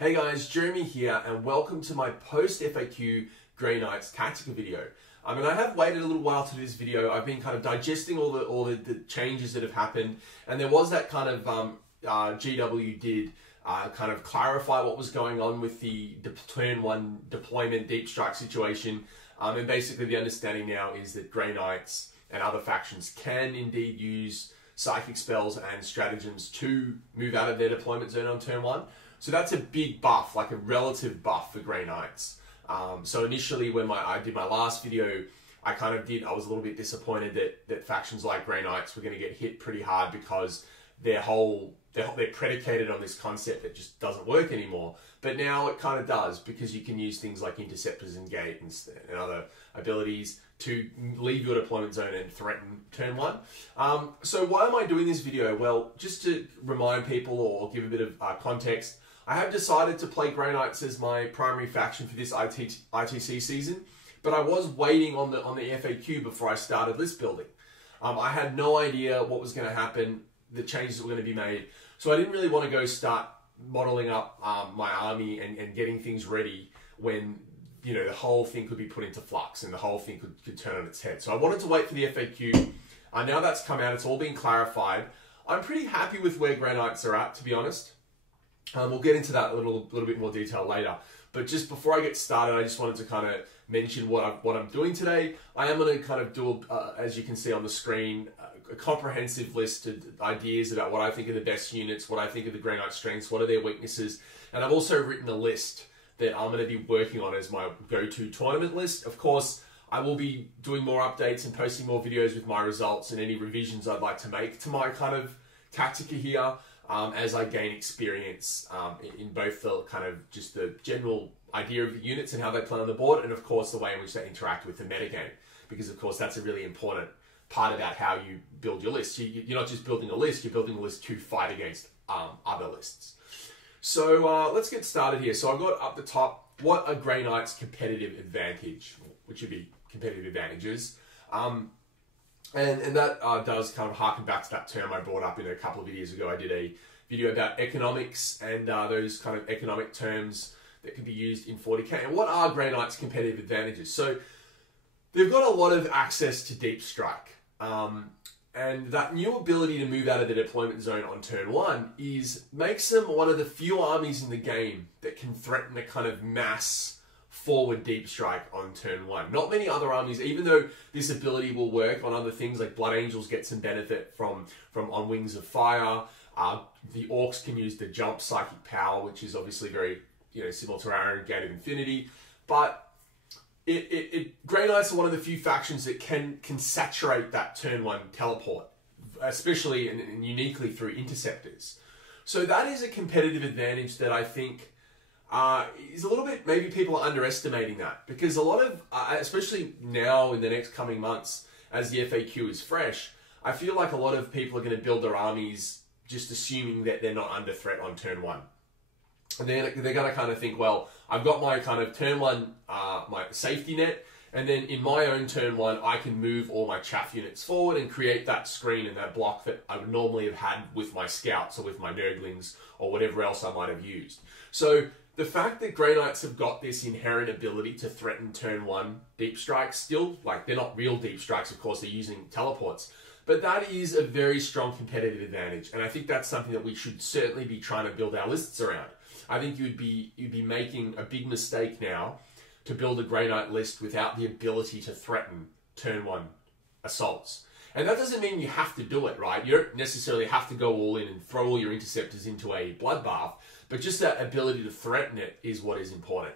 Hey guys, Jeremy here and welcome to my post-FAQ Grey Knights Tactica video. I have waited a little while to do this video. I've been kind of digesting all the changes that have happened, and there was that kind of GW did kind of clarify what was going on with the turn one deployment deep strike situation, and basically the understanding now is that Grey Knights and other factions can indeed use psychic spells and stratagems to move out of their deployment zone on turn one. So that's a big buff, like a relative buff for Grey Knights. So initially when I did my last video, I was a little bit disappointed that factions like Grey Knights were going to get hit pretty hard because they're predicated on this concept that just doesn't work anymore. But now it kind of does, because you can use things like Interceptors and Gate and other abilities to leave your deployment zone and threaten turn one. So why am I doing this video? Well, just to remind people or give a bit of context, I have decided to play Grey Knights as my primary faction for this ITC season, but I was waiting on the FAQ before I started list building. I had no idea what was going to happen, the changes that were going to be made, so I didn't really want to go start modeling up my army and getting things ready when the whole thing could be put into flux and the whole thing could turn on its head. So I wanted to wait for the FAQ. Now that's come out, it's all been clarified. I'm pretty happy with where Grey Knights are at, to be honest. We'll get into that a little bit more detail later. But just before I get started, I just wanted to kind of mention what I'm doing today. I am going to kind of do, as you can see on the screen, a comprehensive list of ideas about what I think are the best units, what I think are the Grey Knight strengths, what are their weaknesses. And I've also written a list that I'm going to be working on as my go-to tournament list. Of course, I will be doing more updates and posting more videos with my results and any revisions I'd like to make to my kind of Tactica here. As I gain experience in both the kind of just the general idea of the units and how they play on the board, and of course the way in which they interact with the metagame, because of course that's a really important part about how you build your list. You're not just building a list, you're building a list to fight against other lists. So let's get started here. So I've got up the top, what are Grey Knights' competitive advantage, which would be competitive advantages. And that does kind of harken back to that term I brought up in a couple of videos ago. I did a video about economics and those kind of economic terms that can be used in 40k. And what are Grey Knights' competitive advantages? So they've got a lot of access to deep strike. And that new ability to move out of the deployment zone on turn one makes them one of the few armies in the game that can threaten a kind of mass forward deep strike on turn one. Not many other armies, even though this ability will work on other things, like Blood Angels get some benefit from on Wings of Fire. The Orcs can use the jump psychic power, which is obviously very similar to our own Gate of Infinity. But Grey Knights are one of the few factions that can saturate that turn one teleport, especially and uniquely through Interceptors. So that is a competitive advantage that I think is a little bit, maybe people are underestimating that, because a lot of, especially now in the next coming months, as the FAQ is fresh, I feel like a lot of people are going to build their armies just assuming that they're not under threat on turn one. And then they're going to kind of think, well, I've got my kind of turn one, my safety net, and then in my own turn one, I can move all my chaff units forward and create that screen and that block that I would normally have had with my scouts or with my nurglings or whatever else I might have used. So the fact that Grey Knights have got this inherent ability to threaten turn one deep strikes still, like they're not real deep strikes, of course, they're using teleports, but that is a very strong competitive advantage. And I think that's something that we should certainly be trying to build our lists around. I think you'd be making a big mistake now to build a Grey Knight list without the ability to threaten turn one assaults. And that doesn't mean you have to do it, right? You don't necessarily have to go all in and throw all your Interceptors into a bloodbath, but just that ability to threaten it is what is important.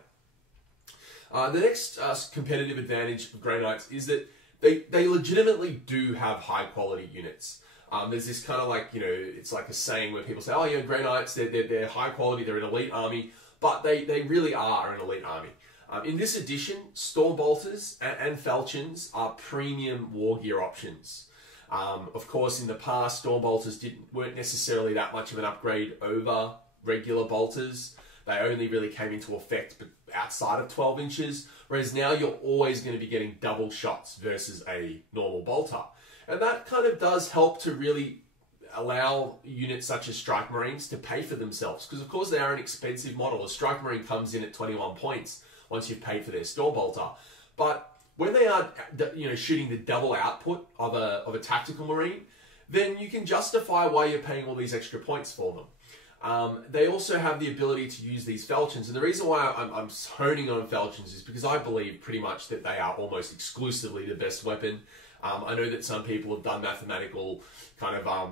The next competitive advantage of Grey Knights is that they legitimately do have high quality units. There's this kind of like, it's like a saying where people say, oh yeah, Grey Knights, they're high quality, they're an elite army, but they really are an elite army. In this edition, Stormbolters and Falchions are premium war gear options. Of course, in the past, Stormbolters weren't necessarily that much of an upgrade over regular bolters. They only really came into effect outside of 12 inches, whereas now you're always going to be getting double shots versus a normal bolter. And that kind of does help to really allow units such as Strike Marines to pay for themselves, because of course they are an expensive model. A Strike Marine comes in at 21 points once you've paid for their Stormbolter, but when they are, you know, shooting the double output of a tactical Marine, then you can justify why you're paying all these extra points for them. They also have the ability to use these Falchions, and the reason why I'm honing on Falchions is because I believe pretty much that they are almost exclusively the best weapon. I know that some people have done mathematical kind of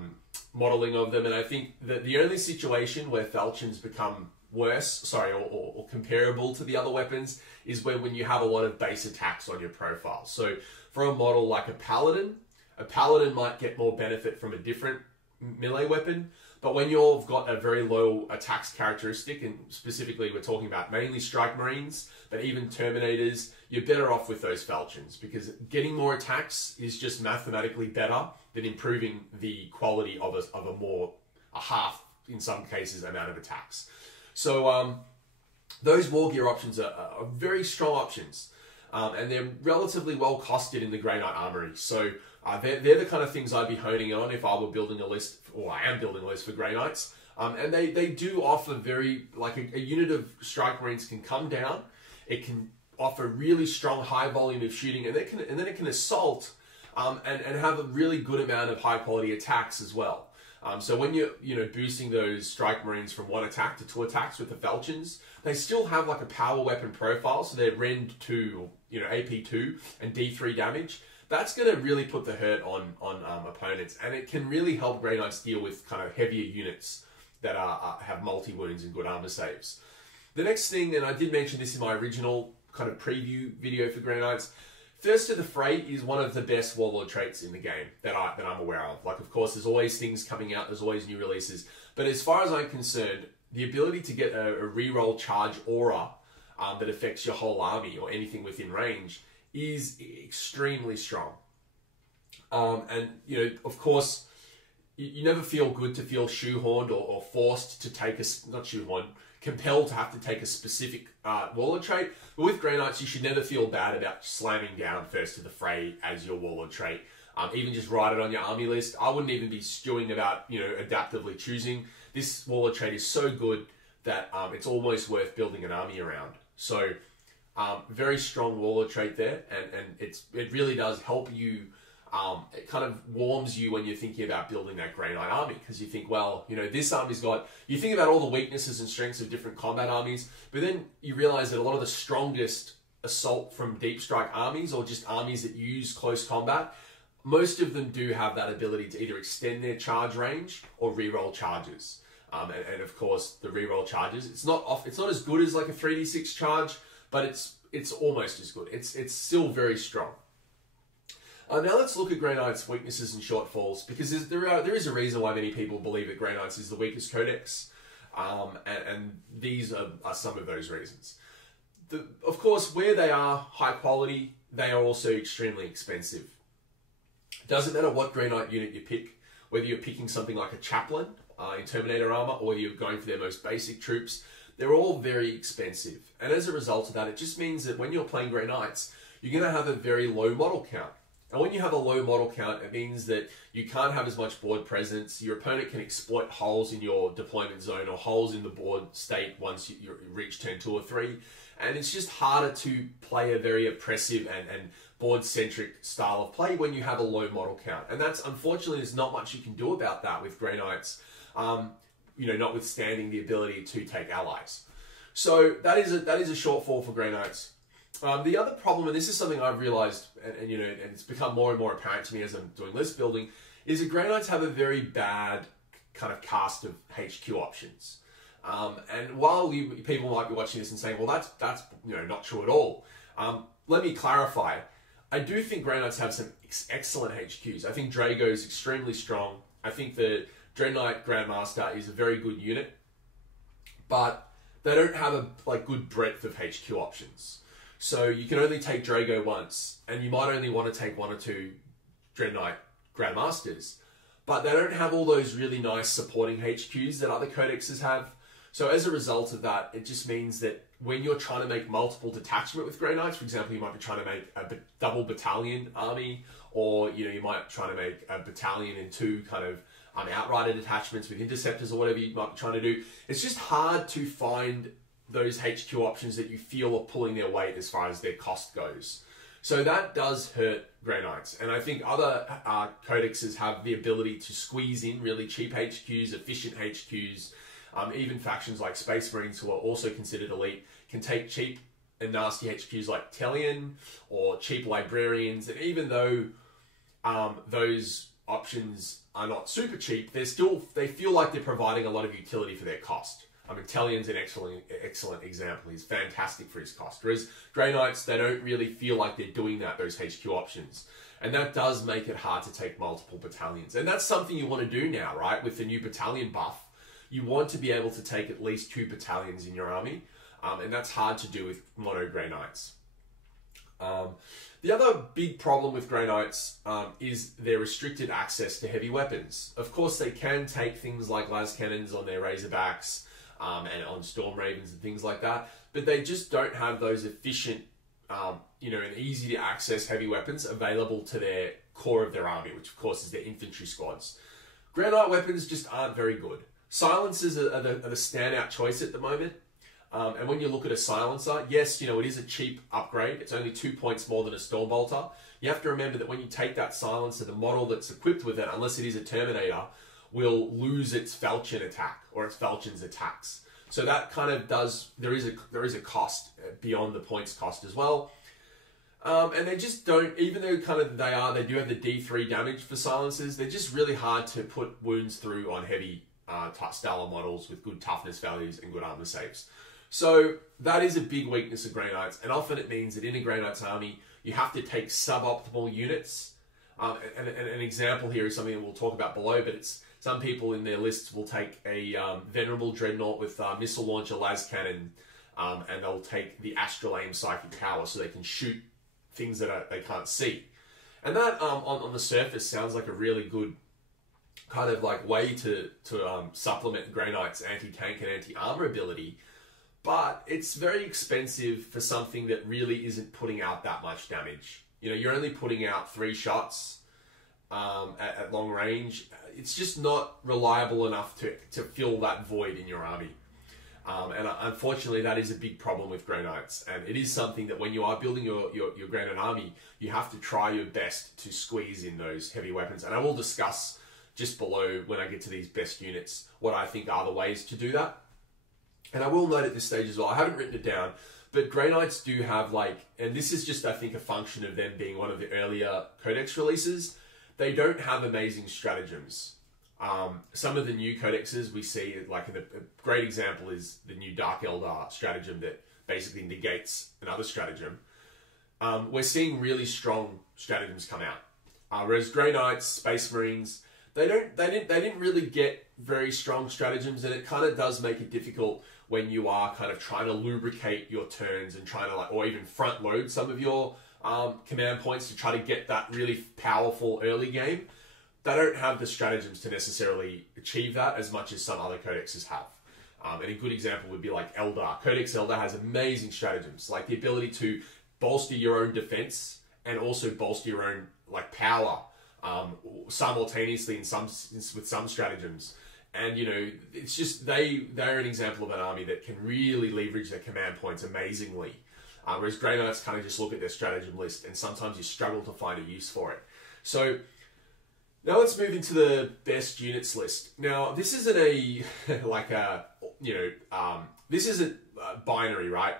modeling of them, and I think that the only situation where Falchions become worse, or comparable to the other weapons is when you have a lot of base attacks on your profile. So for a model like a Paladin might get more benefit from a different melee weapon, but when you've got a very low attacks characteristic, and specifically we're talking about mainly Strike Marines, but even Terminators, you're better off with those Falchions, because getting more attacks is just mathematically better than improving the quality of a half, in some cases, amount of attacks. So those war gear options are very strong options, and they're relatively well costed in the Grey Knight Armory. So they're the kind of things I'd be honing on if I were building a list, or I am building a list for Grey Knights. And they do offer very, like a unit of Strike Marines can come down, it can offer really strong high volume of shooting, and then it can assault and have a really good amount of high quality attacks as well. So when you're boosting those Strike Marines from 1 attack to 2 attacks with the Falchions, they still have like a power weapon profile, so they're Rend 2, AP 2 and D3 damage. That's going to really put the hurt on opponents, and it can really help Grey Knights deal with kind of heavier units that have multi-wounds and good armor saves. The next thing, and I did mention this in my original kind of preview video for Grey Knights, Thirst to the Fray is one of the best Warlord traits in the game that I'm aware of. Like, of course, there's always things coming out, there's always new releases, but as far as I'm concerned, the ability to get a reroll charge aura that affects your whole army or anything within range is extremely strong. And, of course, you never feel good to feel shoehorned or forced to take not shoehorned, compelled to have to take a specific Warlord trait. But with Grey Knights, you should never feel bad about slamming down Thirst to the Fray as your Warlord trait. Even just write it on your army list. I wouldn't even be stewing about, adaptively choosing. This Warlord trait is so good that it's almost worth building an army around. So, very strong Warlord trait there, and it really does help you. It kind of warms you when you're thinking about building that Grey Knight army, because you think, well, this army's got... You think about all the weaknesses and strengths of different combat armies, but then you realize that a lot of the strongest assault from deep strike armies, or just armies that use close combat, most of them do have that ability to either extend their charge range or reroll charges. And of course, the reroll charges, it's not as good as like a 3d6 charge, but it's almost as good. It's still very strong. Now let's look at Grey Knight's weaknesses and shortfalls, because there is a reason why many people believe that Grey Knights is the weakest codex, and these are some of those reasons. Of course, where they are high quality, they are also extremely expensive. Doesn't matter what Grey Knight unit you pick, whether you're picking something like a Chaplain in Terminator armor, or you're going for their most basic troops, they're all very expensive. And as a result of that, it just means that when you're playing Grey Knights, you're going to have a very low model count. And when you have a low model count, it means that you can't have as much board presence. Your opponent can exploit holes in your deployment zone or holes in the board state once you reach turn 2 or 3. And it's just harder to play a very oppressive and board-centric style of play when you have a low model count. And that's, unfortunately, there's not much you can do about that with Grey Knights, notwithstanding the ability to take allies. So that is a shortfall for Grey Knights. The other problem, and this is something I've realized, and it's become more and more apparent to me as I'm doing list building, is that Grey Knights have a very bad kind of cast of HQ options. And while people might be watching this and saying, well, that's not true at all. Let me clarify. I do think Grey Knights have some excellent HQs. I think Draigo is extremely strong. I think the Dreadnought Grandmaster is a very good unit, but they don't have a good breadth of HQ options. So you can only take Draigo once, and you might only want to take 1 or 2 Dreadnought Grandmasters, but they don't have all those really nice supporting HQs that other codexes have. So as a result of that, it just means that when you're trying to make multiple detachment with Grey Knights, for example, you might be trying to make a double battalion army, or you might try to make a battalion and 2 kind of Outrider detachments with Interceptors or whatever you might be trying to do. It's just hard to find those HQ options that you feel are pulling their weight as far as their cost goes. So that does hurt Grey Knights. And I think other codexes have the ability to squeeze in really cheap HQs, efficient HQs. Even factions like Space Marines, who are also considered elite, can take cheap and nasty HQs like Telion or cheap Librarians. And even though those options are not super cheap, they feel like they're providing a lot of utility for their cost. I mean, Telion's an excellent example. He's fantastic for his cost. Whereas Grey Knights, they don't really feel like they're doing that, those HQ options. And that does make it hard to take multiple battalions. And that's something you want to do now, right? With the new battalion buff, you want to be able to take at least 2 battalions in your army. And that's hard to do with mono Grey Knights. The other big problem with Grey Knights is their restricted access to heavy weapons. Of course, they can take things like las cannons on their Razorbacks, and on Stormravens and things like that, but they just don't have those efficient, and easy to access heavy weapons available to their core of their army, which of course is their infantry squads. Grey Knight weapons just aren't very good. Silencers are the standout choice at the moment, and when you look at a silencer, yes, it is a cheap upgrade. It's only 2 points more than a Stormbolter. You have to remember that when you take that silencer, the model that's equipped with it, unless it is a Terminator, will lose its falchion attack or its falchion's attacks. So that kind of there is a cost beyond the points cost as well. And they just don't, even though they do have the D3 damage for silencers, they're just really hard to put wounds through on heavy Stellar models with good toughness values and good armor saves. So that is a big weakness of Grey Knights, and often it means that in a Grey Knights army, you have to take suboptimal units. And an example here is something that we'll talk about below, but it's some people in their lists will take a Venerable Dreadnought with missile launcher, las cannon, and they'll take the Astral Aim psychic power so they can shoot things that they can't see. And that on the surface sounds like a really good kind of like way to supplement Grey Knight's anti-tank and anti-armor ability, but it's very expensive for something that really isn't putting out that much damage. You're only putting out 3 shots at long range. It's just not reliable enough to fill that void in your army. And unfortunately, that is a big problem with Grey Knights. And it is something that when you are building your Grey Knight army, you have to try your best to squeeze in those heavy weapons. And I will discuss just below, when I get to these best units, what I think are the ways to do that. And I will note at this stage as well, I haven't written it down, but Grey Knights do have and this is just, I think, a function of them being one of the earlier codex releases, they don't have amazing stratagems. Some of the new codexes we see, a great example is the new Dark Eldar stratagem that basically negates another stratagem. We're seeing really strong stratagems come out. Whereas Grey Knights, Space Marines, they didn't really get very strong stratagems, and it kind of does make it difficult when you are kind of trying to lubricate your turns and trying to or even front load some of your command points to try to get that really powerful early game. They don't have the stratagems to necessarily achieve that as much as some other codexes have. And a good example would be like Eldar. Codex Eldar has amazing stratagems, like the ability to bolster your own defense and also bolster your own power simultaneously with some stratagems. And it's just they're an example of an army that can really leverage their command points amazingly. Whereas Grey Knights kind of just look at their stratagem list and sometimes you struggle to find a use for it. So now let's move into the best units list. Now this isn't this isn't binary, right?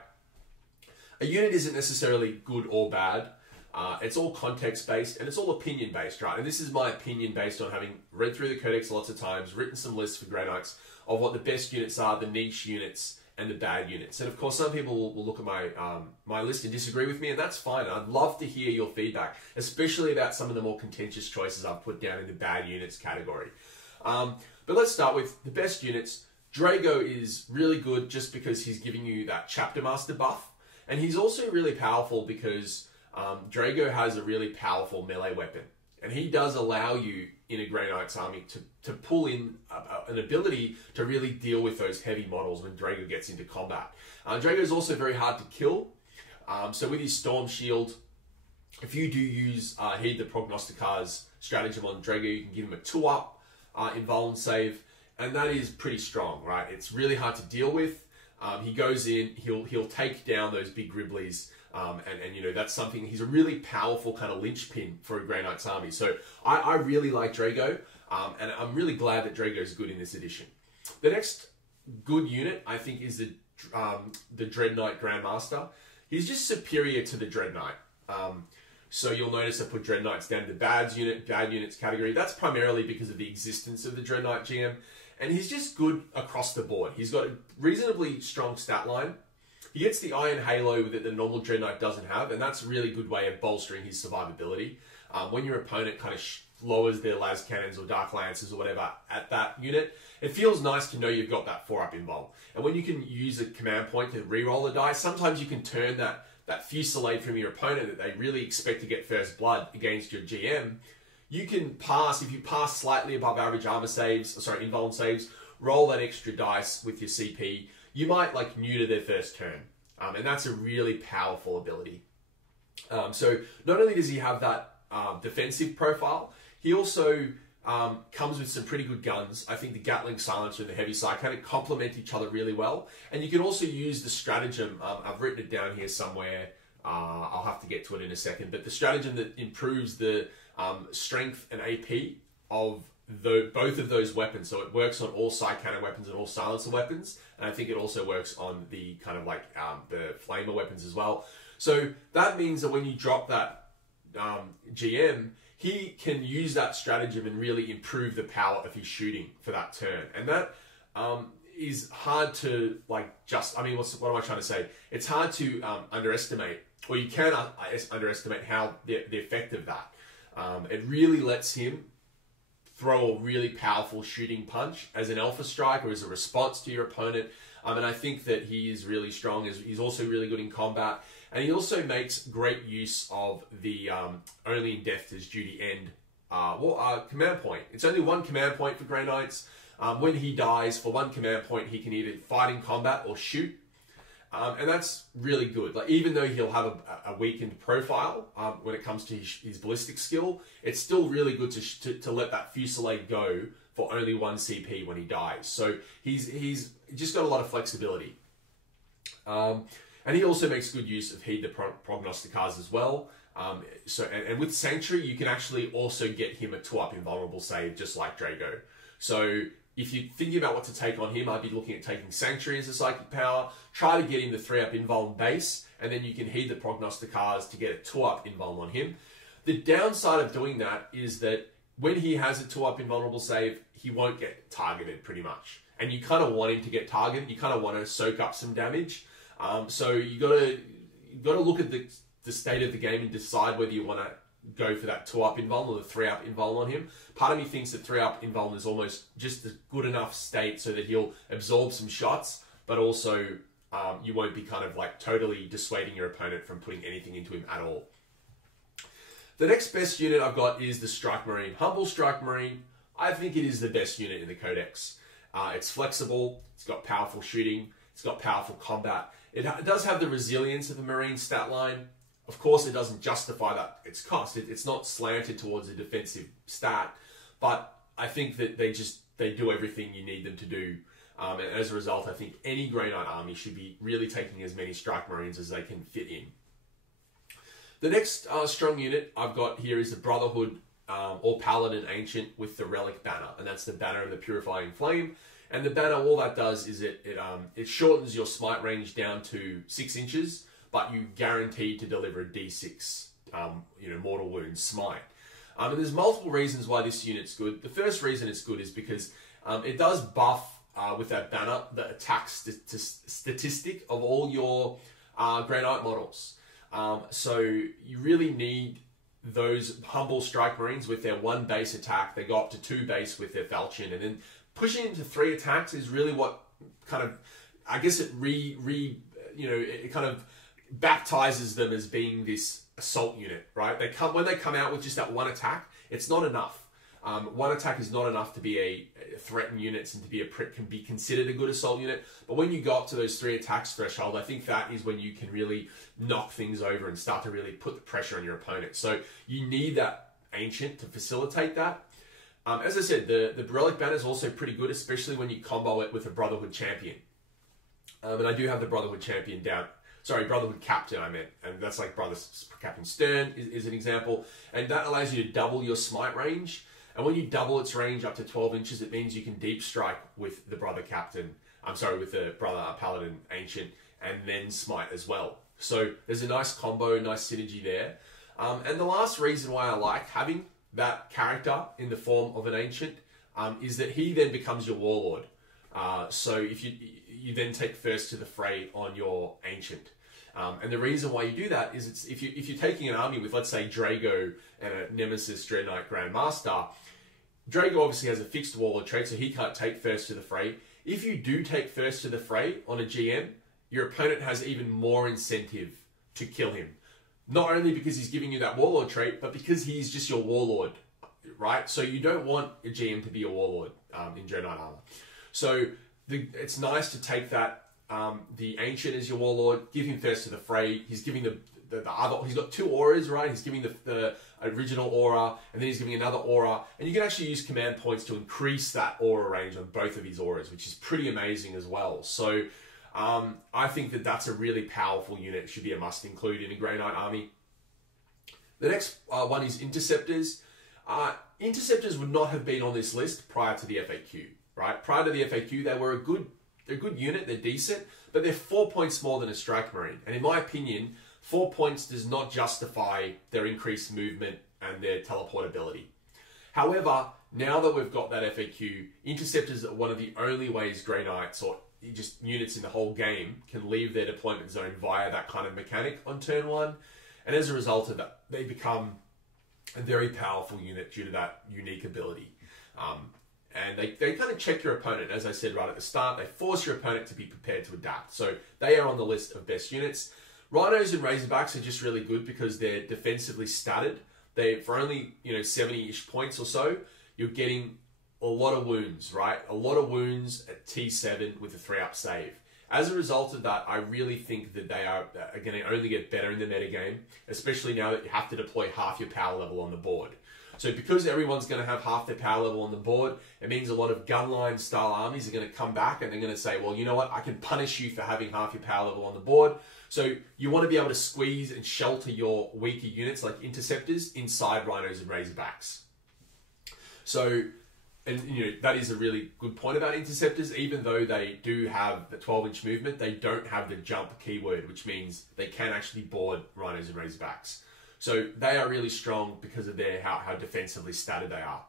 A unit isn't necessarily good or bad. It's all context based and it's all opinion based, right? And this is my opinion based on having read through the codex lots of times, written some lists for Grey Knights of what the best units are, the niche units, and the bad units. And of course, some people will look at my list and disagree with me, and that's fine. I'd love to hear your feedback, especially about some of the more contentious choices I've put down in the bad units category. But let's start with the best units. Draigo is really good just because he's giving you that Chapter Master buff, and he's also really powerful because Draigo has a really powerful melee weapon, and he does allow you in a Grey Knight's army to pull in an ability to really deal with those heavy models when Draigo gets into combat. Draigo is also very hard to kill, so with his Storm Shield, if you do use Heed the Prognosticar's stratagem on Draigo, you can give him a 2-up, invuln save, and that is pretty strong, right? It's really hard to deal with. He goes in, he'll take down those big Gribblies, and you know, that's something, he's a really powerful kind of linchpin for a Grey Knight's army. So I really like Draigo, and I'm really glad that Draigo is good in this edition. The next good unit, I think, is the Dreadnought Grandmaster. He's just superior to the Dreadnought. So you'll notice I put Dreadnoughts down to the bad units category. That's primarily because of the existence of the Dreadnought GM. And he's just good across the board. He's got a reasonably strong stat line. He gets the Iron Halo that the normal Dreadnought doesn't have, and that's a really good way of bolstering his survivability. When your opponent kind of lowers their las cannons or dark lances or whatever at that unit, it feels nice to know you've got that 4-up invuln. And when you can use a command point to re-roll the dice, sometimes you can turn that fusillade from your opponent that they really expect to get first blood against your GM. You can pass, if you pass slightly above average armor saves, invuln saves, roll that extra dice with your CP, you might like neuter their first turn. And that's a really powerful ability. So not only does he have that defensive profile, he also comes with some pretty good guns. I think the Gatling Silencer and the Heavy Sight kind of complement each other really well. And you can also use the stratagem, I've written it down here somewhere, I'll have to get to it in a second, but the stratagem that improves the strength and AP of both of those weapons. So it works on all side cannon weapons and all silencer weapons, and I think it also works on the kind of like the flamer weapons as well. So that means that when you drop that GM, he can use that stratagem and really improve the power of his shooting for that turn. And that is hard to what am I trying to say? It's hard to underestimate, or you can underestimate how the effect of that. It really lets him throw a really powerful shooting punch as an alpha strike or as a response to your opponent. And I think that he is really strong. He's also really good in combat. And he also makes great use of the only in death does duty end command point. It's only one command point for Grey Knights. When he dies, for one command point, he can either fight in combat or shoot. And that's really good. Like, even though he'll have a weakened profile when it comes to his ballistic skill, it's still really good to let that fusillade go for only 1 CP when he dies. So he's just got a lot of flexibility. And he also makes good use of Heed the Prognosticars as well. And with Sanctuary, you can actually also get him a 2-up invulnerable save, just like Draigo. So if you're thinking about what to take on him, I'd be looking at taking Sanctuary as a psychic power. Try to get him the 3-up invuln base, and then you can Heed the Prognosticars to get a 2-up invuln on him. The downside of doing that is that when he has a 2-up invulnerable save, he won't get targeted pretty much. And you kind of want him to get targeted. You kind of want to soak up some damage. So you got to look at the state of the game and decide whether you want to go for that 2-up invuln or the 3-up invuln on him. Part of me thinks that 3-up invuln is almost just a good enough state so that he'll absorb some shots, but also you won't be kind of like totally dissuading your opponent from putting anything into him at all. The next best unit I've got is the Strike Marine. Humble Strike Marine, I think it is the best unit in the Codex. It's flexible, it's got powerful shooting, it's got powerful combat. It does have the resilience of the Marine stat line. Of course, it doesn't justify that its cost. It's not slanted towards a defensive stat, but I think that they do everything you need them to do. And as a result, I think any Grey Knight army should be really taking as many Strike Marines as they can fit in. The next strong unit I've got here is the Brotherhood or Paladin Ancient with the Relic banner, and that's the banner of the Purifying Flame. And the banner, all that does is it shortens your smite range down to 6 inches, but you guaranteed to deliver a D6, mortal wounds smite. And there's multiple reasons why this unit's good. The first reason it's good is because it does buff with that banner the attack statistic of all your Grey Knight models. So you really need those humble Strike Marines with their 1 base attack. They go up to 2 base with their Falchion, and then pushing into 3 attacks is really what kind of, I guess it it kind of baptizes them as being this assault unit, right? When they come out with just that 1 attack, it's not enough. 1 attack is not enough to be a threaten units and can be considered a good assault unit. But when you go up to those 3 attacks threshold, I think that is when you can really knock things over and start to really put the pressure on your opponent. So you need that Ancient to facilitate that. As I said, the Relic banner is also pretty good, especially when you combo it with a Brotherhood champion. And I do have the Brotherhood champion down. Sorry, Brotherhood captain I meant. And that's like Captain Stern is an example. And that allows you to double your smite range. And when you double its range up to 12 inches, it means you can deep strike with the Brother Captain. With the Brother Paladin Ancient, and then smite as well. So there's a nice combo, nice synergy there. And the last reason why I like having that character in the form of an Ancient is that he then becomes your Warlord. So if you then take first to the fray on your Ancient. And the reason why you do that is if you're taking an army with, let's say, Draigo and a Nemesis Dreadnought Grandmaster, Draigo obviously has a fixed Warlord trait, so he can't take first to the fray. If you do take first to the fray on a GM, your opponent has even more incentive to kill him. Not only because he's giving you that Warlord trait, but because he's just your Warlord, right? So you don't want a GM to be a Warlord in Dreadnought armor. So it's nice to take that, the Ancient as your Warlord, give him first to the fray. He's giving the other, he's got two auras, right? He's giving the original aura, and then he's giving another aura, and you can actually use command points to increase that aura range on both of his auras, which is pretty amazing as well. So I think that that's a really powerful unit. It should be a must include in a Grey Knight army. The next one is Interceptors. Interceptors would not have been on this list prior to the FAQ, right? Prior to the FAQ, they were they're a good unit, they're decent, but they're 4 points more than a Strike Marine. And in my opinion, 4 points does not justify their increased movement and their teleportability. However, now that we've got that FAQ, Interceptors are one of the only ways Grey Knights or just units in the whole game can leave their deployment zone via that kind of mechanic on turn 1. And as a result of that, they become a very powerful unit due to that unique ability. And they kind of check your opponent, as I said right at the start. They force your opponent to be prepared to adapt. So they are on the list of best units. Rhinos and Razorbacks are just really good because they're defensively statted. For only 70-ish points or so, you're getting a lot of wounds, right? A lot of wounds at T7 with a 3-up save. As a result of that, I really think that they are going to only get better in the metagame, especially now that you have to deploy half your power level on the board. So because everyone's going to have half their power level on the board, it means a lot of gunline style armies are going to come back and they're going to say, well, you know what? I can punish you for having half your power level on the board. So you want to be able to squeeze and shelter your weaker units like Interceptors inside Rhinos and Razorbacks. So, and that is a really good point about Interceptors. Even though they do have the 12-inch movement, they don't have the jump keyword, which means they can actually board Rhinos and Razorbacks. So they are really strong because of how defensively statted they are.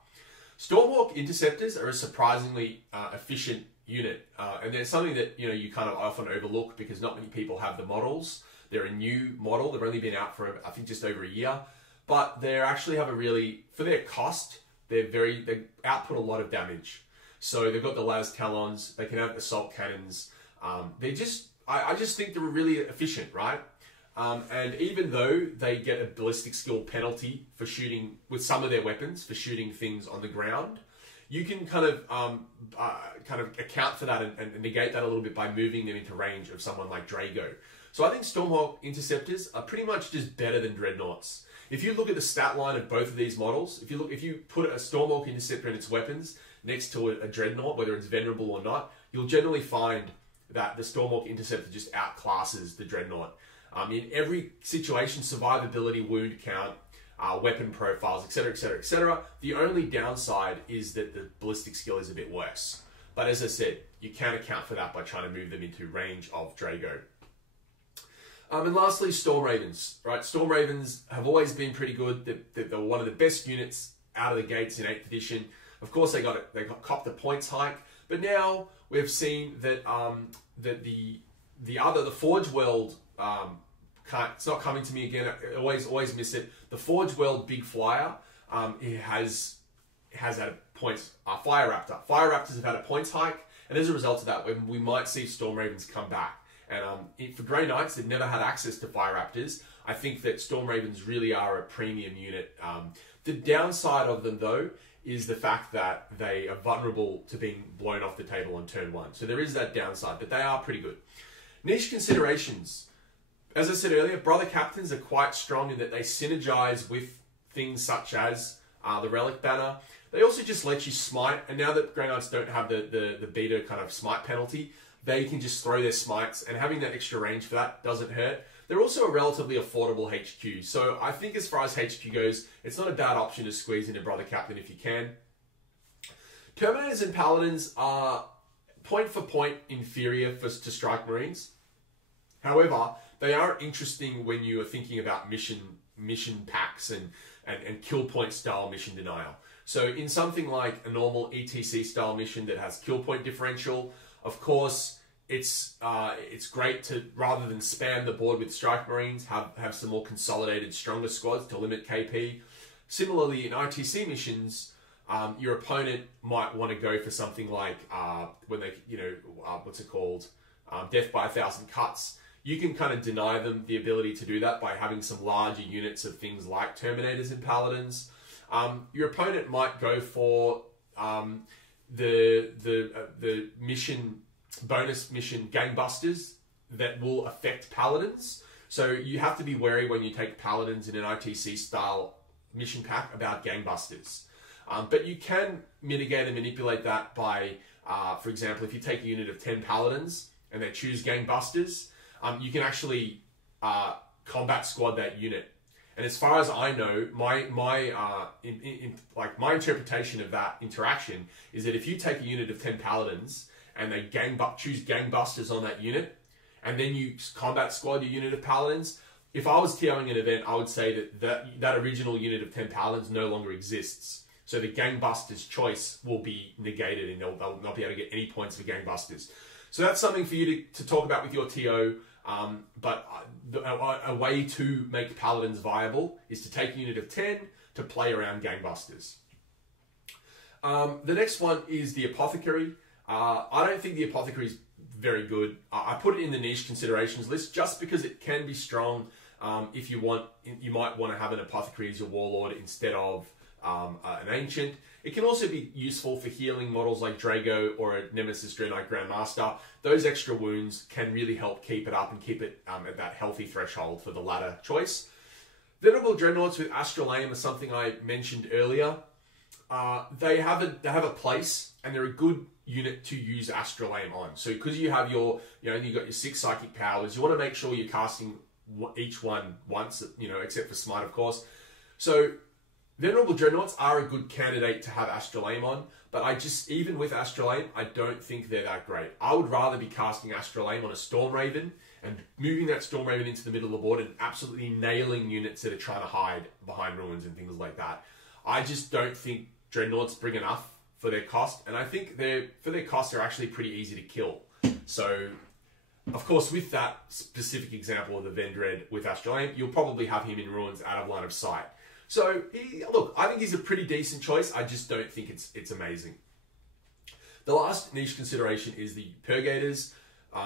Stormhawk Interceptors are a surprisingly efficient unit, and they're something that you kind of often overlook because not many people have the models. They're a new model. They've only been out for I think just over a year, but they actually have for their cost, they output a lot of damage. So they've got the las talons. They can have assault cannons. I just think they're really efficient, right? And even though they get a ballistic skill penalty for shooting with some of their weapons, for shooting things on the ground, you can kind of account for that and negate that a little bit by moving them into range of someone like Draigo. So I think Stormhawk Interceptors are pretty much just better than Dreadnoughts. If you look at the stat line of both of these models, if you put a Stormhawk Interceptor and its weapons next to a Dreadnought, whether it's venerable or not, you'll generally find that the Stormhawk Interceptor just outclasses the Dreadnought. In every situation, survivability, wound count, weapon profiles, etc., etc., etc. The only downside is that the ballistic skill is a bit worse. But as I said, you can account for that by trying to move them into range of Draigo. And lastly, Stormravens. Right, Stormravens have always been pretty good. They're one of the best units out of the gates in 8th edition. Of course, they copped the points hike, but now we've seen that that the Forge World. It's not coming to me again. I always miss it. The Forge World Big Flyer, it has had a points. Fire Raptor. Fire Raptors have had a points hike, and as a result of that, we might see Stormravens come back. And for Grey Knights, they've never had access to Fire Raptors. I think that Stormravens really are a premium unit. The downside of them, though, is the fact that they are vulnerable to being blown off the table on turn 1. So there is that downside, but they are pretty good. Niche considerations. As I said earlier, Brother Captains are quite strong in that they synergize with things such as the Relic banner. They also just let you smite, and now that Grey Knights don't have the beta kind of smite penalty, they can just throw their smites, and having that extra range for that doesn't hurt. They're also a relatively affordable HQ, so I think as far as HQ goes, it's not a bad option to squeeze into Brother Captain if you can. Terminators and Paladins are point for point inferior to Strike Marines. However, they are interesting when you are thinking about mission packs and kill point style mission denial. So in something like a normal ETC style mission that has kill point differential, of course, it's great to, rather than spam the board with Strike Marines, have some more consolidated, stronger squads to limit KP. Similarly, in ITC missions, your opponent might want to go for something like when they, what's it called, death by 1,000 cuts. You can kind of deny them the ability to do that by having some larger units of things like Terminators and Paladins. Your opponent might go for the mission bonus mission gangbusters that will affect Paladins. So you have to be wary when you take Paladins in an ITC style mission pack about gangbusters. But you can mitigate and manipulate that by, for example, if you take a unit of 10 Paladins and they choose gangbusters, you can actually combat squad that unit. And as far as I know, my interpretation of that interaction is that if you take a unit of 10 Paladins and they choose gangbusters on that unit, and then you combat squad your unit of Paladins, if I was TOing an event, I would say that original unit of 10 Paladins no longer exists. So the gangbusters choice will be negated, and they'll not be able to get any points for gangbusters. So that's something for you to talk about with your TO. But a way to make Paladins viable is to take a unit of 10 to play around gangbusters. The next one is the Apothecary. I don't think the Apothecary is very good. I put it in the niche considerations list just because it can be strong. If you want, you might want to have an Apothecary as your warlord instead of an Ancient. It can also be useful for healing models like Draigo or a Nemesis Dreadnought Grandmaster. Those extra wounds can really help keep it up and keep it at that healthy threshold for the latter choice. Venerable Dreadnoughts with Astral Aim is something I mentioned earlier. They have a place, and they're a good unit to use Astral Aim on. So because you have you've got your 6 psychic powers, you want to make sure you're casting each one once, except for Smite, of course. So Venerable Dreadnoughts are a good candidate to have Astral Aim on, but even with Astral Aim, I don't think they're that great. I would rather be casting Astral Aim on a Stormraven and moving that Stormraven into the middle of the board and absolutely nailing units that are trying to hide behind ruins and things like that. I just don't think Dreadnoughts bring enough for their cost, and I think for their cost, they're actually pretty easy to kill. So, of course, with that specific example of the Vendread with Astral Aim, you'll probably have him in ruins out of line of sight. So, look, I think he's a pretty decent choice. I just don't think it's amazing. The last niche consideration is the Purgators.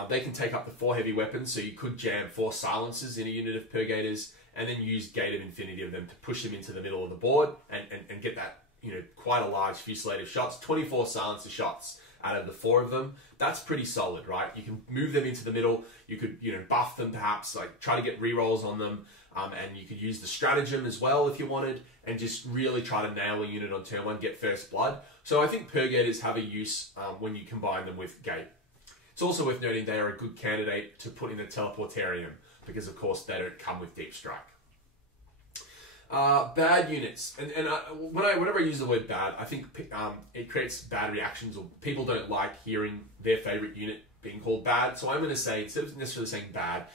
They can take up to 4 heavy weapons, so you could jam 4 silencers in a unit of Purgators and then use Gate of Infinity of them to push them into the middle of the board and get that, quite a large fusillade of shots. 24 silencer shots out of the 4 of them. That's pretty solid, right? You can move them into the middle. You could, buff them perhaps, like try to get rerolls on them. And you could use the stratagem as well if you wanted, and just really try to nail a unit on turn 1, get first blood. So I think Purgators have a use when you combine them with Gate. It's also worth noting they are a good candidate to put in the Teleportarium, because of course they don't come with Deep Strike. Bad units, and whenever I use the word bad, I think it creates bad reactions, or people don't like hearing their favorite unit being called bad. So I'm going to say, instead of necessarily saying bad,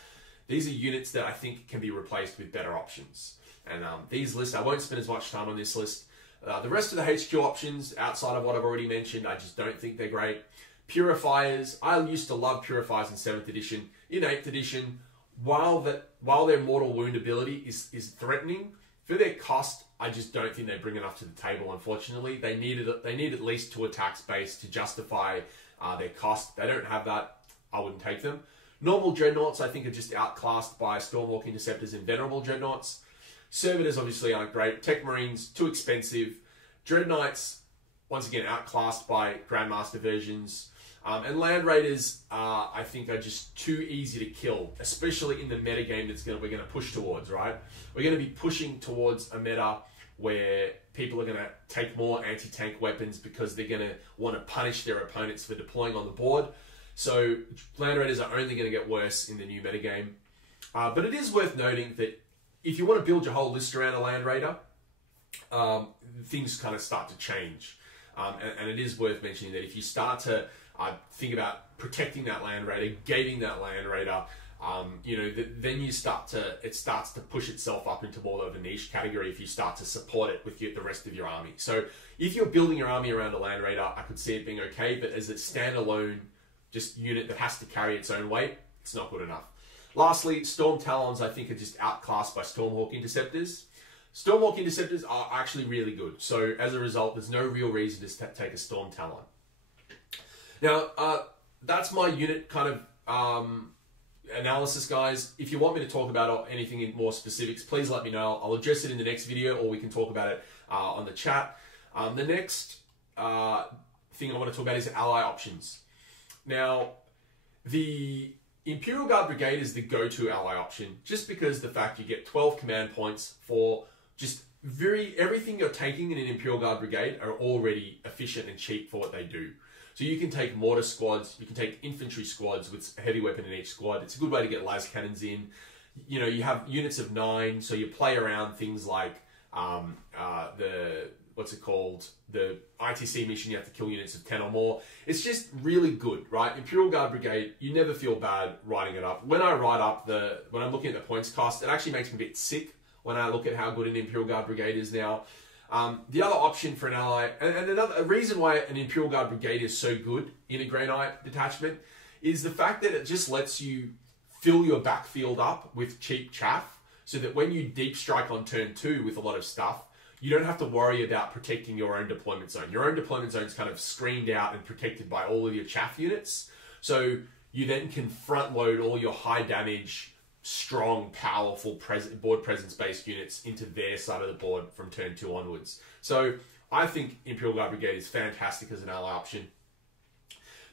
these are units that I think can be replaced with better options. And these lists, I won't spend as much time on this list. The rest of the HQ options, outside of what I've already mentioned, I just don't think they're great. Purifiers, I used to love Purifiers in 7th edition. In 8th edition, while their mortal wound ability is threatening, for their cost, I just don't think they bring enough to the table, unfortunately. They need at least 2 attacks base to justify their cost. They don't have that, I wouldn't take them. Normal Dreadnoughts, I think, are just outclassed by Stormhawk, Interceptors, and Venerable Dreadnoughts. Servitors obviously aren't great. Tech Marines, too expensive. Dreadknights, once again, outclassed by Grandmaster versions. And Land Raiders, I think, are just too easy to kill, especially in the meta game we're going to push towards, right? We're going to be pushing towards a meta where people are going to take more anti-tank weapons because they're going to want to punish their opponents for deploying on the board. So Land Raiders are only going to get worse in the new metagame. But it is worth noting that if you want to build your whole list around a Land Raider, things kind of start to change. And it is worth mentioning that if you start to think about protecting that Land Raider, gating that Land Raider, you know, then it starts to push itself up into more of a niche category if you start to support it with the rest of your army. So if you're building your army around a Land Raider, I could see it being okay, but as a standalone just unit that has to carry its own weight, it's not good enough. Lastly, Storm Talons I think are just outclassed by Stormhawk Interceptors. Stormhawk Interceptors are actually really good. So as a result, there's no real reason to take a Storm Talon. Now, that's my unit kind of analysis, guys. If you want me to talk about anything in more specifics, please let me know. I'll address it in the next video, or we can talk about it on the chat. The next thing I want to talk about is ally options. Now, the Imperial Guard Brigade is the go-to ally option, just because the fact you get 12 command points for just everything you're taking in an Imperial Guard Brigade are already efficient and cheap for what they do. So you can take mortar squads, you can take infantry squads with a heavy weapon in each squad. It's a good way to get las cannons in. You know, you have units of 9, so you play around things like the ITC mission, you have to kill units of 10 or more. It's just really good, right? Imperial Guard Brigade, you never feel bad writing it up. When I'm looking at the points cost, it actually makes me a bit sick when I look at how good an Imperial Guard Brigade is now. The other option for an ally, and a reason why an Imperial Guard Brigade is so good in a Grey Knight detachment, is the fact that it just lets you fill your backfield up with cheap chaff, so that when you deep strike on turn 2 with a lot of stuff, you don't have to worry about protecting your own deployment zone. Your own deployment zone is kind of screened out and protected by all of your chaff units. So you then can front load all your high damage, strong, powerful board presence-based units into their side of the board from turn 2 onwards. So I think Imperial Guard Brigade is fantastic as an ally option.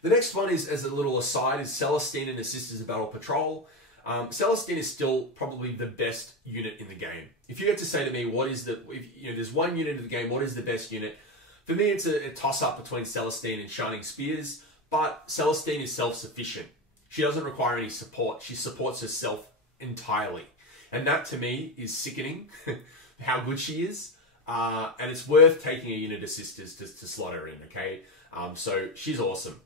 The next one is, as a little aside, is Celestine and Assisters of Battle Patrol. Celestine is still probably the best unit in the game. If you had to say to me, there's one unit in the game, what is the best unit? For me, it's a toss-up between Celestine and Shining Spears, but Celestine is self-sufficient. She doesn't require any support. She supports herself entirely. And that, to me, is sickening, how good she is. And it's worth taking a unit of Sisters to slot her in, okay? So she's awesome.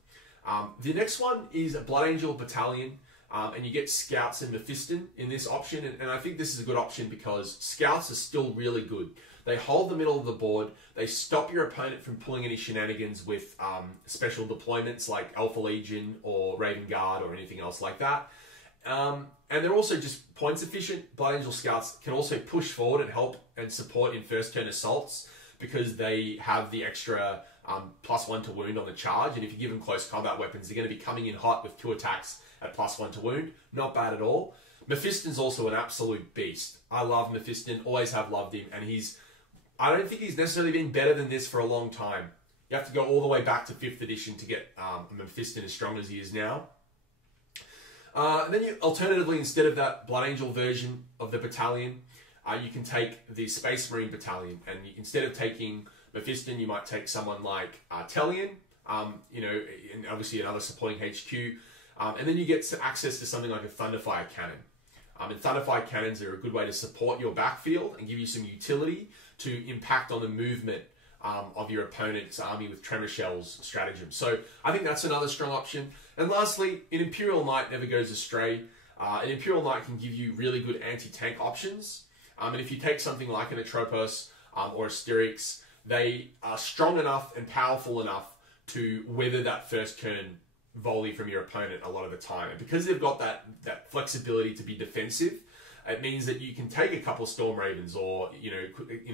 The next one is a Blood Angel Battalion. And you get Scouts and Mephiston in this option. And I think this is a good option because Scouts are still really good. They hold the middle of the board. They stop your opponent from pulling any shenanigans with special deployments like Alpha Legion or Raven Guard or anything else like that. And they're also just points efficient. Blood Angel Scouts can also push forward and help and support in first turn assaults because they have the extra +1 to wound on the charge. And if you give them close combat weapons, they're going to be coming in hot with 2 attacks at +1 to wound. Not bad at all. Mephiston's also an absolute beast. I love Mephiston, always have loved him, and I don't think he's necessarily been better than this for a long time. You have to go all the way back to 5th edition to get Mephiston as strong as he is now. And then alternatively, instead of that Blood Angel version of the battalion, you can take the Space Marine Battalion, and instead of taking Mephiston, you might take someone like Telion, and obviously another supporting HQ. And then you get access to something like a Thunderfire Cannon. And Thunderfire Cannons are a good way to support your backfield and give you some utility to impact on the movement of your opponent's army with Tremor Shells stratagem. So I think that's another strong option. And lastly, an Imperial Knight never goes astray. An Imperial Knight can give you really good anti-tank options. And if you take something like an Atropos or a Styrics, they are strong enough and powerful enough to weather that first turn volley from your opponent a lot of the time. And because they've got that flexibility to be defensive, it means that you can take a couple of Stormravens or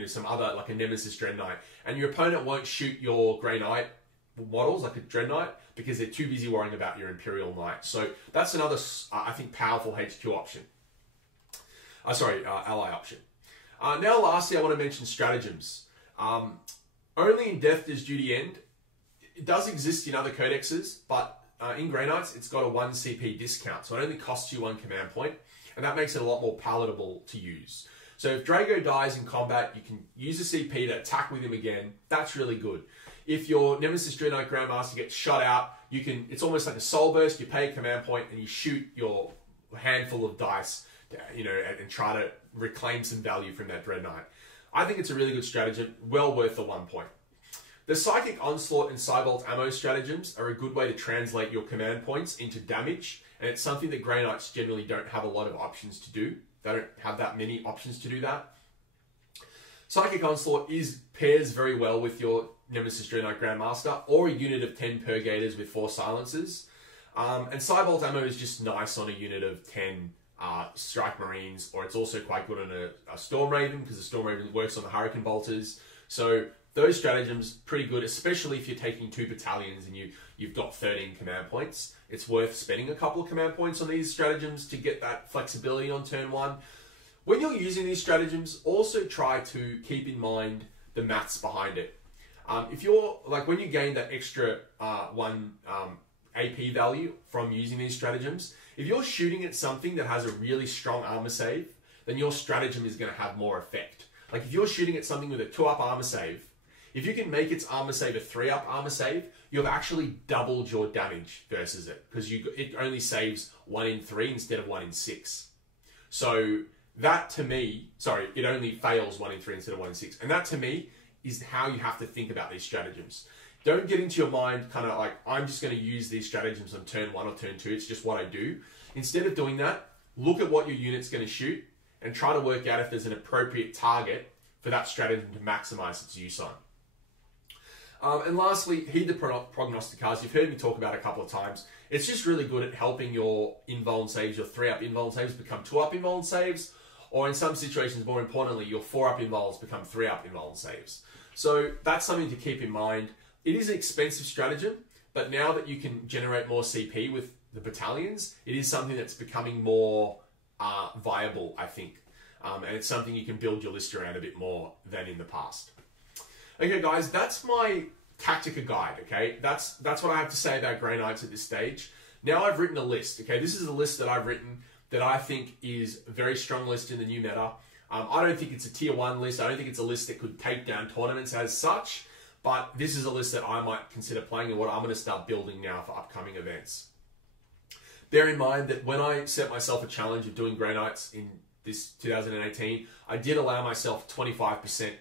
some other, like a Nemesis Dreadnought, and your opponent won't shoot your Grey Knight models like a Dreadnought because they're too busy worrying about your Imperial Knight. So that's another, I think, powerful HQ option. Ally option. Now lastly, I want to mention stratagems. Only in Death Does Duty End. It does exist in other codexes, but in Grey Knights, it's got a 1 CP discount, so it only costs you 1 command point, and that makes it a lot more palatable to use. So if Draigo dies in combat, you can use a CP to attack with him again. That's really good. If your Nemesis Dreadnought Grandmaster gets shot out, you can. It's almost like a soul burst. You pay a command point and you shoot your handful of dice, you know, and try to reclaim some value from that Dreadnought. I think it's a really good stratagem, well worth the 1 point. The Psychic Onslaught and Cybolt Ammo stratagems are a good way to translate your command points into damage, and it's something that Grey Knights generally don't have a lot of options to do. They don't have that many options to do that. Psychic Onslaught pairs very well with your Nemesis Dreadnought Grandmaster, or a unit of 10 Purgators with 4 silencers. And Cybolt Ammo is just nice on a unit of 10 Strike Marines, or it's also quite good on a Stormraven, because the Stormraven works on the Hurricane Bolters. So those stratagems, pretty good, especially if you're taking 2 battalions and you've got 13 command points. It's worth spending a couple of command points on these stratagems to get that flexibility on turn 1. When you're using these stratagems, also try to keep in mind the maths behind it. If you're, like, when you gain that extra 1 AP value from using these stratagems, if you're shooting at something that has a really strong armor save, then your stratagem is going to have more effect. Like if you're shooting at something with a 2-up armor save, if you can make its armor save a 3-up armor save, you've actually doubled your damage versus it, because it only saves 1 in 3 instead of 1 in 6. So that to me, sorry, it only fails 1 in 3 instead of 1 in 6. And that to me is how you have to think about these stratagems. Don't get into your mind kind of like, I'm just going to use these stratagems on turn 1 or turn 2. It's just what I do. Instead of doing that, look at what your unit's going to shoot and try to work out if there's an appropriate target for that stratagem to maximize its use on. And lastly, heed the prognosticars. You've heard me talk about it a couple of times. It's just really good at helping your invuln saves, your 3-up invuln saves become 2-up invuln saves, or in some situations, more importantly, your 4-up invulns become 3-up invuln saves. So that's something to keep in mind. It is an expensive stratagem, but now that you can generate more CP with the battalions, it is something that's becoming more viable, I think. And it's something you can build your list around a bit more than in the past. Okay, guys, that's my Tactica guide, okay? That's what I have to say about Grey Knights at this stage. Now I've written a list, okay? This is a list that I've written that I think is a very strong list in the new meta. I don't think it's a tier 1 list. I don't think it's a list that could take down tournaments as such, but this is a list that I might consider playing and what I'm going to start building now for upcoming events. Bear in mind that when I set myself a challenge of doing Grey Knights in this 2018, I did allow myself 25%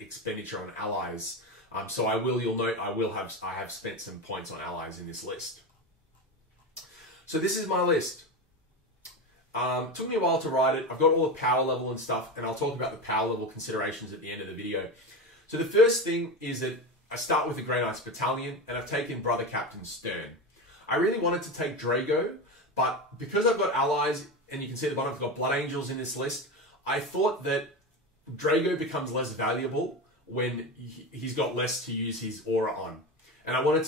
expenditure on allies. So you'll note, I have spent some points on allies in this list. So this is my list. Took me a while to write it. I've got all the power level and stuff, and I'll talk about the power level considerations at the end of the video. So the first thing is that I start with the Grey Knights Battalion, and I've taken Brother Captain Stern. I really wanted to take Draigo, but because I've got allies, and you can see at the bottom I've got Blood Angels in this list, I thought that Draigo becomes less valuable when he's got less to use his aura on. And I wanted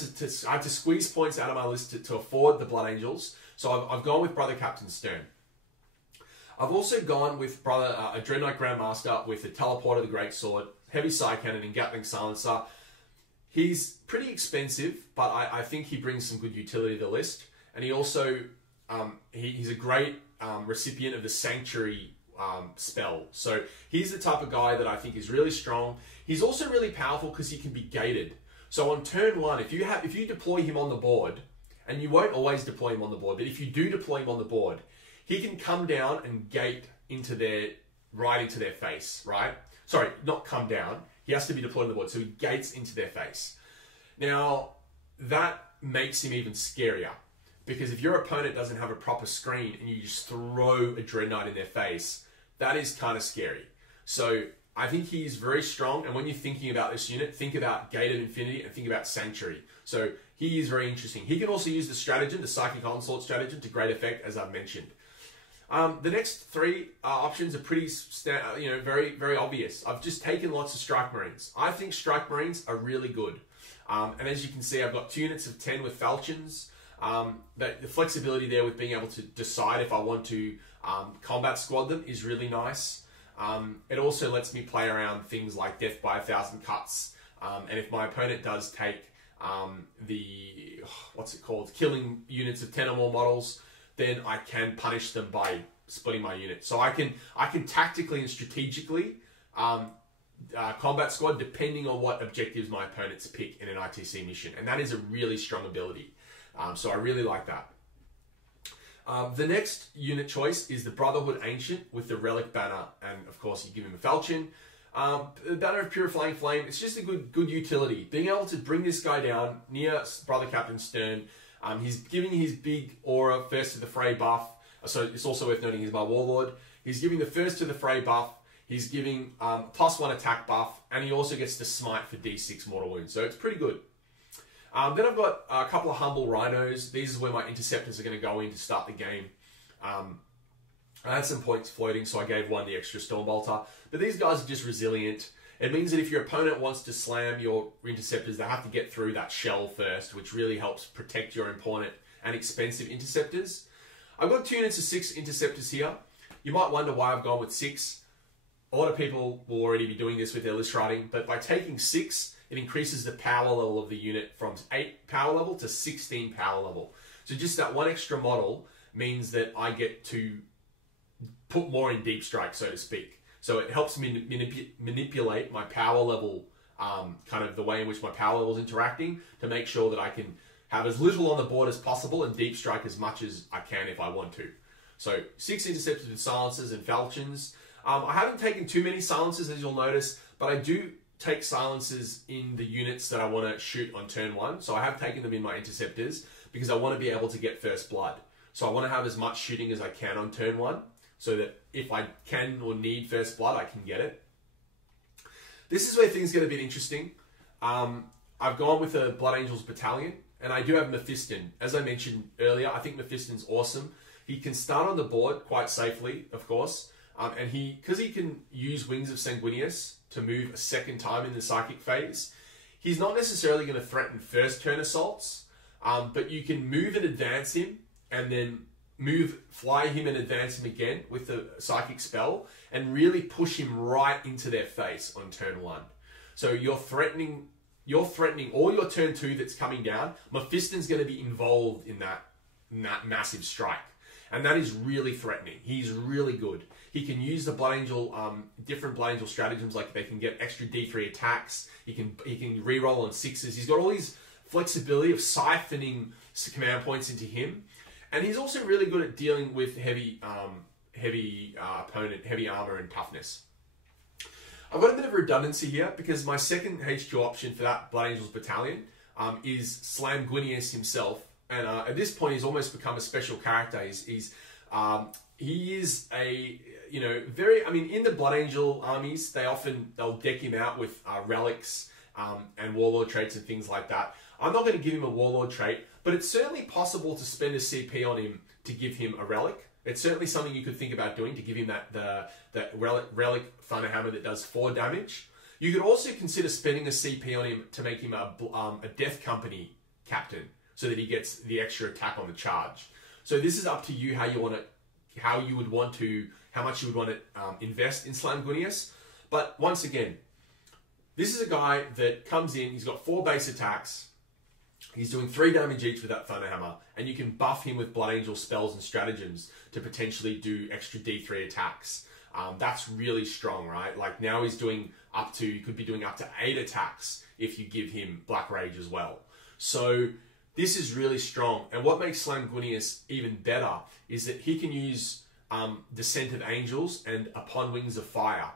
I had to squeeze points out of my list to afford the Blood Angels, so I've gone with Brother Captain Stern. I've also gone with a Dreadnought Grandmaster with a Teleporter, the Greatsword, Heavy Side Cannon, and Gatling Silencer. He's pretty expensive, but I think he brings some good utility to the list. And he also, he's a great recipient of the Sanctuary spell. So he's the type of guy that I think is really strong. He's also really powerful because he can be gated. So on turn 1, if you deploy him on the board, and you won't always deploy him on the board, but if you do deploy him on the board, he can come down and gate right into their face, right? Sorry, not come down. He has to be deployed on the board, so he gates into their face. Now, that makes him even scarier, because if your opponent doesn't have a proper screen and you just throw a Dreadnought in their face, that is kind of scary. So I think he's very strong, and when you're thinking about this unit, think about Gated Infinity and think about Sanctuary. So he is very interesting. He can also use the stratagem, the Psychic Onslaught stratagem, to great effect, as I've mentioned. The next 3 options are pretty, very, very obvious. I've just taken lots of Strike Marines. I think Strike Marines are really good. And as you can see, I've got 2 units of 10 with Falchions. The flexibility there with being able to decide if I want to combat squad them is really nice. It also lets me play around things like Death by 1,000 Cuts. And if my opponent does take killing units of 10 or more models, then I can punish them by splitting my unit. So I can tactically and strategically combat squad depending on what objectives my opponents pick in an ITC mission, and that is a really strong ability. So I really like that. The next unit choice is the Brotherhood Ancient with the Relic banner, and of course you give him a Falchion. The Banner of Purifying Flame, it's just a good utility. Being able to bring this guy down near Brother Captain Stern. He's giving his big aura first to the Fray buff, so it's also worth noting he's my Warlord. He's giving the first to the Fray buff, he's giving +1 attack buff, and he also gets to smite for D6 mortal wounds, so it's pretty good. Then I've got a couple of humble Rhinos. These is where my Interceptors are going to go in to start the game. I had some points floating, so I gave one the extra Stormbolter. But these guys are just resilient. It means that if your opponent wants to slam your Interceptors, they have to get through that shell first, which really helps protect your important and expensive Interceptors. I've got 2 units of 6 Interceptors here. You might wonder why I've gone with 6. A lot of people will already be doing this with their list writing, but by taking 6, it increases the power level of the unit from 8 power level to 16 power level. So just that one extra model means that I get to put more in deep strike, so to speak. So it helps me manipulate my power level, kind of the way in which my power level is interacting, to make sure that I can have as little on the board as possible and deep strike as much as I can if I want to. So 6 Interceptors with Silencers and Falchions. I haven't taken too many Silencers, as you'll notice, but I do take Silencers in the units that I want to shoot on turn 1. So I have taken them in my Interceptors because I want to be able to get first blood. So I want to have as much shooting as I can on turn 1, so that if I can or need first blood, I can get it. This is where things get a bit interesting. I've gone with a Blood Angels Battalion, and I do have Mephiston. As I mentioned earlier, I think Mephiston's awesome. He can start on the board quite safely, of course, and because he can use Wings of Sanguinius to move a second time in the Psychic phase, he's not necessarily going to threaten first turn assaults, but you can move and advance him, and then fly him and advance him again with the Psychic spell, and really push him right into their face on turn 1. So you're threatening all your turn 2 that's coming down. Mephiston's going to be involved in that massive strike, and that is really threatening. He's really good. He can use the Blood Angel, different Blood Angel stratagems, like they can get extra D3 attacks. He can reroll on 6s. He's got all these flexibility of siphoning command points into him. And he's also really good at dealing with heavy opponent, heavy armor and toughness. I've got a bit of redundancy here because my second HQ option for that Blood Angels Battalion is Slamguinius himself. And at this point, he's almost become a special character. He is a, in the Blood Angel armies, they'll deck him out with relics and warlord traits and things like that. I'm not going to give him a warlord trait, but it's certainly possible to spend a CP on him to give him a relic. It's certainly something you could think about doing, to give him that relic Thunder Hammer that does 4 damage. You could also consider spending a CP on him to make him a Death Company captain, so that he gets the extra attack on the charge. So this is up to you how much you would want to invest in Slamguinius. But once again, this is a guy that comes in, he's got 4 base attacks, he's doing 3 damage each with that Thunder Hammer, and you can buff him with Blood Angel spells and stratagems to potentially do extra D3 attacks. That's really strong, right? Like now you could be doing up to 8 attacks if you give him Black Rage as well. So this is really strong. And what makes Slamguinius even better is that he can use Descent of Angels and Upon Wings of Fire.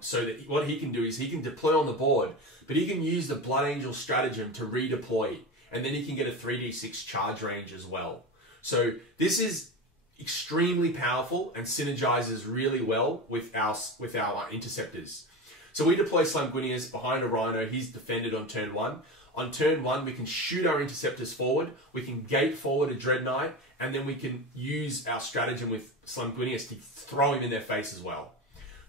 So that what he can do is he can deploy on the board, but he can use the Blood Angel stratagem to redeploy, and then he can get a 3d6 charge range as well. So this is extremely powerful and synergizes really well with our Interceptors. So we deploy Slamguinius behind a Rhino. He's defended on turn 1. On turn 1, we can shoot our Interceptors forward. We can gate forward a Dreadnought, and then we can use our stratagem with Slamguinius to throw him in their face as well.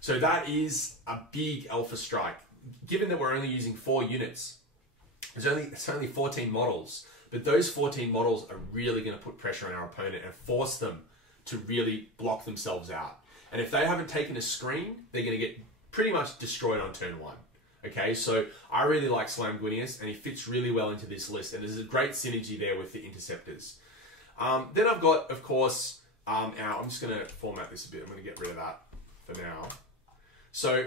So that is a big alpha strike. Given that we're only using 4 units, it's only 14 models, but those 14 models are really going to put pressure on our opponent and force them to really block themselves out. And if they haven't taken a screen, they're going to get pretty much destroyed on turn 1. Okay, so I really like Slamguinius, and he fits really well into this list, and there's a great synergy there with the Interceptors. Then I've got, of course, Now, I'm just going to format this a bit. I'm going to get rid of that for now. So,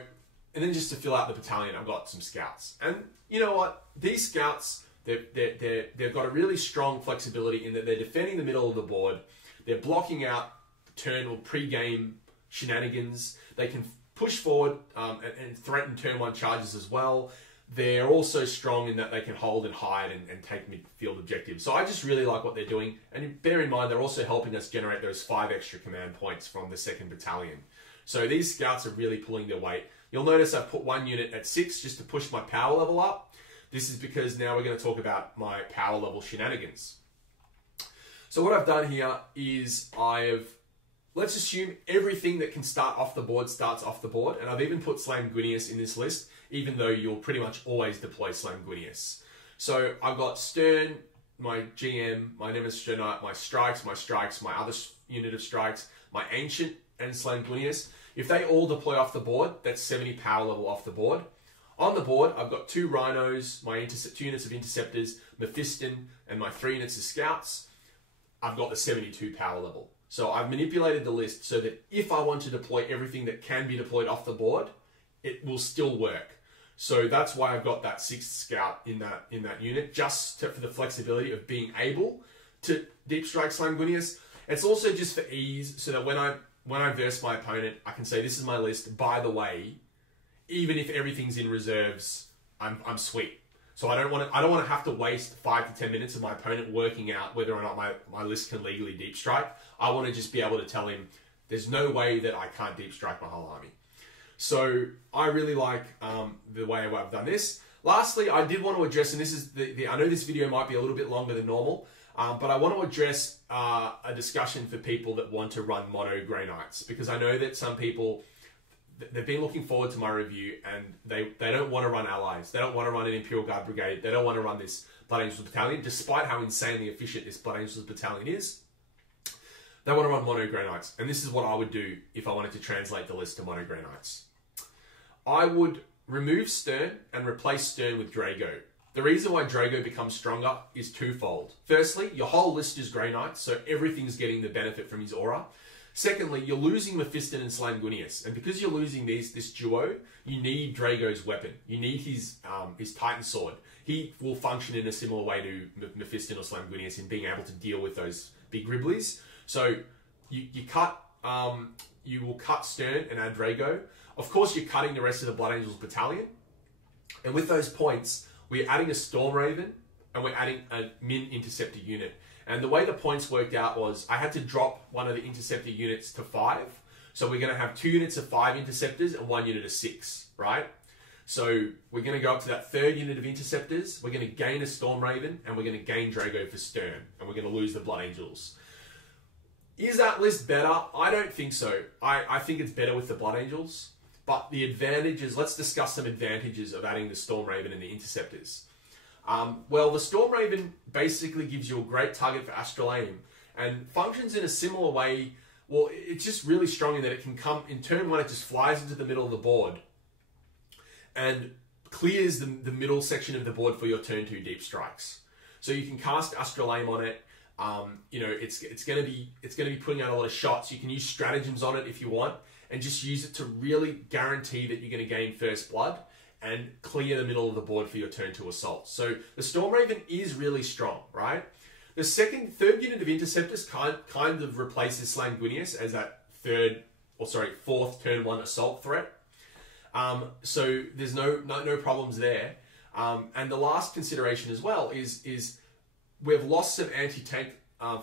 and then just to fill out the battalion, I've got some scouts. And you know what? These scouts, they've got a really strong flexibility in that they're defending the middle of the board. They're blocking out turn or pre-game shenanigans. They can push forward and threaten turn one charges as well. They're also strong in that they can hold and hide and take midfield objectives. So I just really like what they're doing. And bear in mind, they're also helping us generate those 5 extra command points from the 2nd Battalion. So these scouts are really pulling their weight. You'll notice I've put 1 unit at 6 just to push my power level up. This is because now we're going to talk about my power level shenanigans. So what I've done here is let's assume everything that can start off the board starts off the board. And I've even put Sanguinius in this list, even though you'll pretty much always deploy Sanguinius. So I've got Stern, my GM, my Nemesis Dreadnought, my strikes, my other unit of strikes, my Ancient and Sanguinius. If they all deploy off the board, that's 70 power level off the board. On the board, I've got 2 Rhinos, my 2 units of Interceptors, Mephiston, and my 3 units of Scouts. I've got the 72 power level. So I've manipulated the list so that if I want to deploy everything that can be deployed off the board, it will still work. So that's why I've got that 6th Scout in that unit, just for the flexibility of being able to deep strike Sanguinius. It's also just for ease, so that when I verse my opponent, I can say, this is my list. By the way, even if everything's in reserves, I'm sweet. So I don't want to have to waste 5 to 10 minutes of my opponent working out whether or not my list can legally deep strike. I want to just be able to tell him there's no way that I can't deep strike my whole army. So I really like the way I've done this. Lastly, I did want to address, and this is I know this video might be a little bit longer than normal, but I want to address a discussion for people that want to run mono Grey Knights, because I know that some people, they've been looking forward to my review and they don't want to run allies. They don't want to run an Imperial Guard Brigade. They don't want to run this Blood Angels Battalion, despite how insanely efficient this Blood Angels Battalion is. They want to run mono Grey Knights. And this is what I would do if I wanted to translate the list to mono Grey Knights. I would remove Stern and replace Stern with Draigo. The reason why Draigo becomes stronger is twofold. Firstly, your whole list is Grey Knights, so everything's getting the benefit from his aura. Secondly, you're losing Mephiston and Sanguinius, and because you're losing this duo, you need Draigo's weapon. You need his Titan Sword. He will function in a similar way to Mephiston or Sanguinius in being able to deal with those big Gribblies. So you will cut Stern and add Draigo. Of course, you're cutting the rest of the Blood Angels Battalion, and with those points, we're adding a Stormraven and we're adding a Min Interceptor unit. And the way the points worked out was I had to drop one of the Interceptor units to 5. So we're going to have 2 units of 5 Interceptors and 1 unit of 6, right? So we're going to go up to that 3rd unit of Interceptors. We're going to gain a Stormraven and we're going to gain Draigo for Stern. And we're going to lose the Blood Angels. Is that list better? I don't think so. I think it's better with the Blood Angels. But the advantages, let's discuss some advantages of adding the Stormraven and the Interceptors. Well, the Stormraven basically gives you a great target for Astral Aim and functions in a similar way. Well, it's just really strong in that it can come in turn 1, it just flies into the middle of the board and clears the middle section of the board for your turn 2 deep strikes. So you can cast Astral Aim on it. You know, it's going to be putting out a lot of shots. You can use stratagems on it if you want, and just use it to really guarantee that you're going to gain first blood and clear the middle of the board for your turn 2 assault. So the Stormraven is really strong, right? The 3rd unit of Interceptors kind of replaces Sanguinius as that 4th turn 1 assault threat. So there's no problems there. And the last consideration as well is we've lost some anti-tank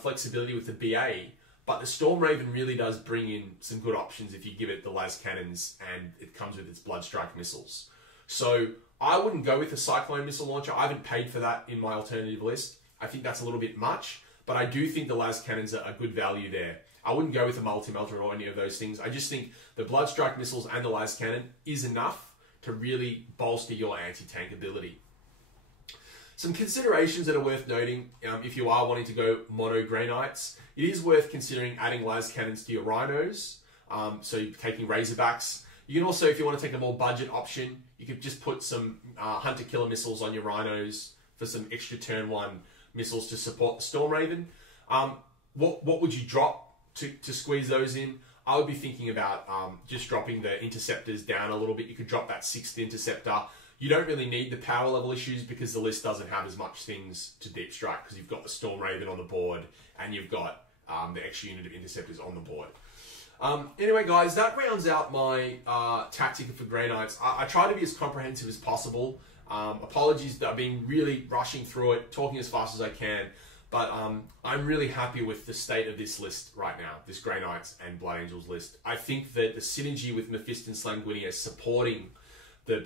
flexibility with the BA, but the Stormraven really does bring in some good options if you give it the las cannons and it comes with its blood strike missiles. So I wouldn't go with the Cyclone missile launcher. I haven't paid for that in my alternative list. I think that's a little bit much, but I do think the las cannons are a good value there. I wouldn't go with a multi-melter or any of those things. I just think the blood strike missiles and the las cannon is enough to really bolster your anti-tank ability. Some considerations that are worth noting if you are wanting to go mono Grey Knights, it is worth considering adding las cannons to your Rhinos. So you're taking Razorbacks. You can also, if you want to take a more budget option, you could just put some Hunter Killer missiles on your Rhinos for some extra turn 1 missiles to support the Stormraven. What would you drop to squeeze those in, I would be thinking about just dropping the Interceptors down a little bit. You could drop that 6th Interceptor. You don't really need the power level issues because the list doesn't have as much things to deep strike because you've got the Stormraven on the board and you've got the extra unit of Interceptors on the board. Anyway, guys, that rounds out my Tactica for Grey Knights. I try to be as comprehensive as possible. Apologies that I've been really rushing through it, talking as fast as I can. But I'm really happy with the state of this list right now, this Grey Knights and Blood Angels list. I think that the synergy with Mephiston Slangunia supporting the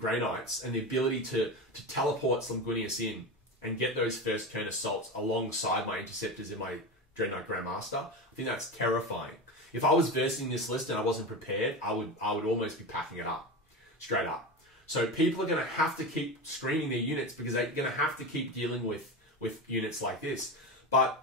Grey Knights and the ability to teleport Slanguinius in and get those first turn assaults alongside my Interceptors and my Dreadnought Grandmaster, I think that's terrifying. If I was versing this list and I wasn't prepared, I would almost be packing it up, straight up. So people are going to have to keep screening their units because they're going to have to keep dealing with units like this. But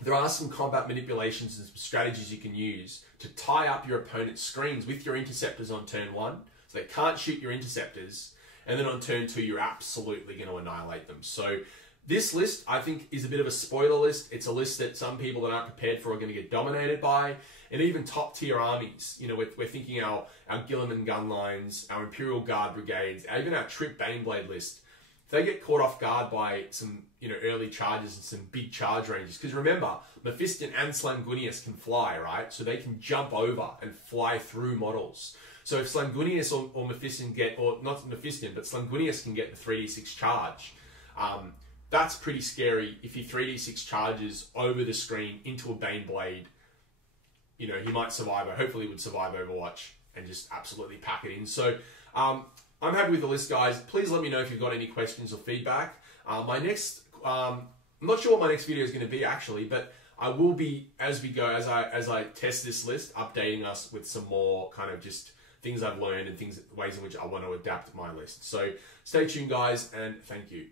there are some combat manipulations and some strategies you can use to tie up your opponent's screens with your Interceptors on turn 1, so they can't shoot your Interceptors, and then on turn 2 you're absolutely going to annihilate them. So this list, I think, is a bit of a spoiler list. It's a list that some people that aren't prepared for are going to get dominated by, and even top tier armies. You know, we're thinking our Guilliman gun lines, our Imperial Guard brigades, even our Trip Baneblade list. If they get caught off guard by some, you know, early charges and some big charge ranges, because remember, Mephiston and Slanguinius can fly, right? So they can jump over and fly through models. So if Slanguinius or Mephiston get, or not Mephiston, but Slanguinius can get the 3d6 charge, that's pretty scary. If he 3d6 charges over the screen into a Baneblade, you know, he might survive, or hopefully he would survive Overwatch and just absolutely pack it in. So, I'm happy with the list, guys. Please let me know if you've got any questions or feedback. My next, I'm not sure what my next video is going to be actually, but I will be, as we go, as I test this list, updating us with some more kind of just things I've learned and ways in which I want to adapt my list. So stay tuned, guys, and thank you.